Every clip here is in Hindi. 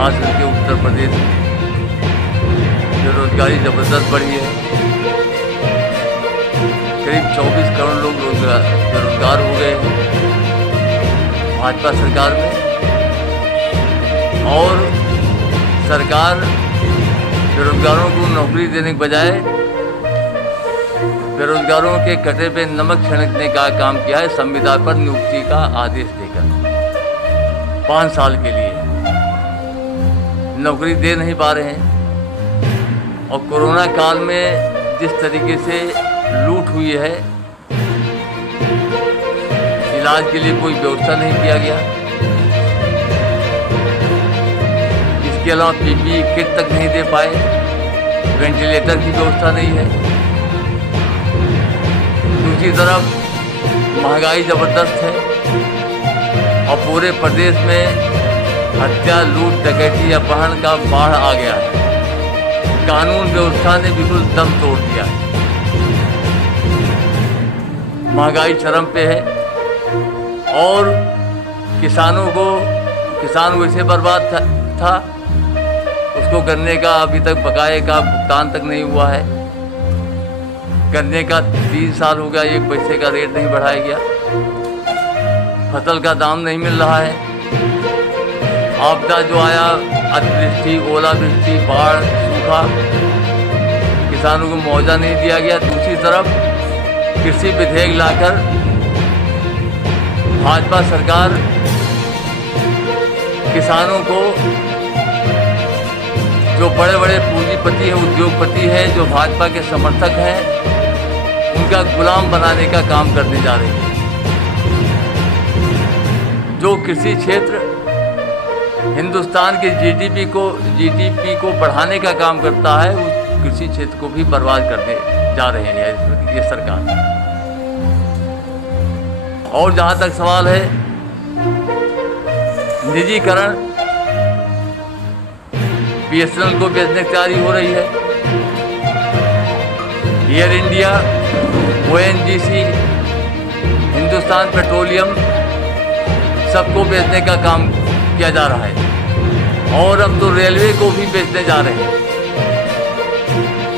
खास करके उत्तर प्रदेश में बेरोजगारी ज़बरदस्त बढ़ी है। करीब 24 करोड़ लोग बेरोजगार हो गए हैं भाजपा सरकार में। और सरकार बेरोजगारों को नौकरी देने के बजाय बेरोजगारों के कटे पे नमक छिड़कने का काम किया है, संविदा पर नियुक्ति का आदेश देकर 5 साल के लिए नौकरी दे नहीं पा रहे हैं। और कोरोना काल में जिस तरीके से लूट हुई है, इलाज के लिए कोई व्यवस्था नहीं किया गया। इसके अलावा पीपीई किट तक नहीं दे पाए, वेंटिलेटर की व्यवस्था नहीं है। दूसरी तरफ महंगाई ज़बरदस्त है और पूरे प्रदेश में हत्या, लूट, डकैती, अपहरण का बाढ़ आ गया है। कानून व्यवस्था ने बिल्कुल दम तोड़ दिया है। महंगाई चरम पे है और किसान वैसे बर्बाद था, उसको गन्ने का अभी तक बकाये का भुगतान तक नहीं हुआ है। गन्ने का 3 साल हो गया, 1 पैसे का रेट नहीं बढ़ाया गया। फसल का दाम नहीं मिल रहा है। आपदा जो आया, अतिवृष्टि, ओलावृष्टि, बाढ़, सूखा, किसानों को मुआवजा नहीं दिया गया। दूसरी तरफ कृषि विधेयक लाकर भाजपा सरकार किसानों को, जो बड़े बड़े पूंजीपति हैं, उद्योगपति हैं, जो भाजपा के समर्थक हैं, उनका गुलाम बनाने का काम करने जा रही है। जो कृषि क्षेत्र हिंदुस्तान के जीडीपी को बढ़ाने का काम करता है, उस कृषि क्षेत्र को भी बर्बाद करने जा रहे हैं ये सरकार। और जहां तक सवाल है निजीकरण, बीएसएनएल को बेचने की तैयारी हो रही है। Air India, ONGC, Hindustan petroleum, सबको बेचने का काम किया जा रहा है। और अब तो रेलवे को भी बेचने जा रहे हैं।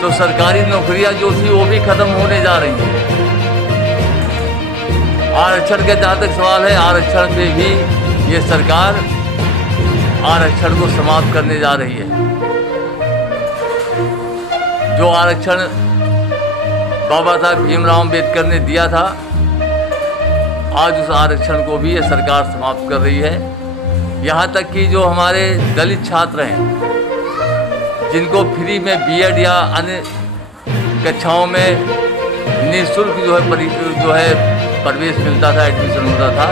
तो सरकारी नौकरियां जो थी वो भी खत्म होने जा रही हैं। आरक्षण का जहाँ तक सवाल है, आरक्षण पे भी ये सरकार आरक्षण को समाप्त करने जा रही है। जो आरक्षण बाबा साहब भीमराव अम्बेडकर ने दिया था, आज उस आरक्षण को भी ये सरकार समाप्त कर रही है। यहाँ तक कि जो हमारे दलित छात्र हैं, जिनको फ्री में बीएड या अन्य कक्षाओं में निःशुल्क जो है प्रवेश मिलता था, एडमिशन होता था,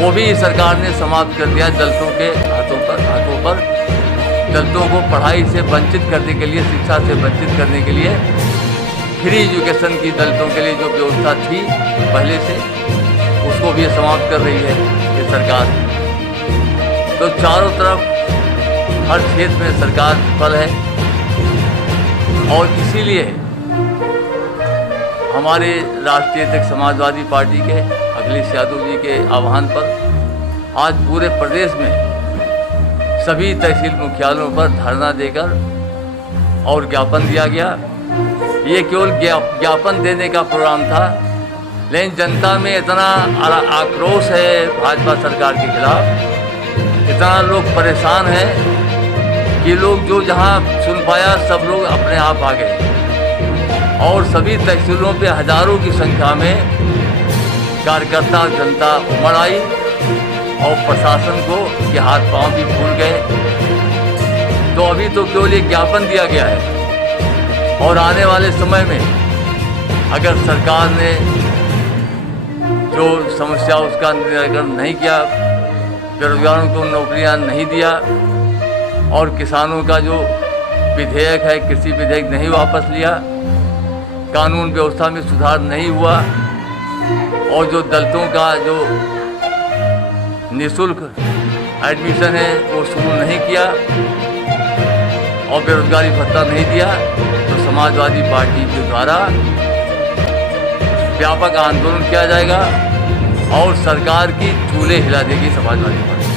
वो भी सरकार ने समाप्त कर दिया। दलितों के हाथों पर दलितों को पढ़ाई से वंचित करने के लिए, शिक्षा से वंचित करने के लिए फ्री एजुकेशन की दलितों के लिए जो व्यवस्था थी पहले से, उसको भी समाप्त कर रही है ये सरकार। तो चारों तरफ हर क्षेत्र में सरकार विफल है। और इसीलिए हमारे राष्ट्रीय अध्यक्ष समाजवादी पार्टी के अखिलेश यादव जी के आह्वान पर आज पूरे प्रदेश में सभी तहसील मुख्यालयों पर धरना देकर और ज्ञापन दिया गया। ये केवल ज्ञापन देने का प्रोग्राम था, लेकिन जनता में इतना आक्रोश है भाजपा सरकार के खिलाफ, इतना लोग परेशान हैं कि लोग जो जहां सुन पाया सब लोग अपने आप आ गए। और सभी तहसीलों पे हजारों की संख्या में कार्यकर्ता जनता उमड़ आई और प्रशासन को के हाथ पांव भी फूल गए। तो अभी तो केवल एक ज्ञापन दिया गया है और आने वाले समय में अगर सरकार ने जो समस्या उसका निराकरण नहीं किया, बेरोजगारों को नौकरियां नहीं दिया और किसानों का जो विधेयक है, कृषि विधेयक नहीं वापस लिया, कानून व्यवस्था में सुधार नहीं हुआ और जो दलितों का जो निःशुल्क एडमिशन है वो शुरू नहीं किया और बेरोजगारी भत्ता नहीं दिया, तो समाजवादी पार्टी के द्वारा व्यापक आंदोलन किया जाएगा और सरकार की चूल्हे हिला देगी समाजवादी पार्टी।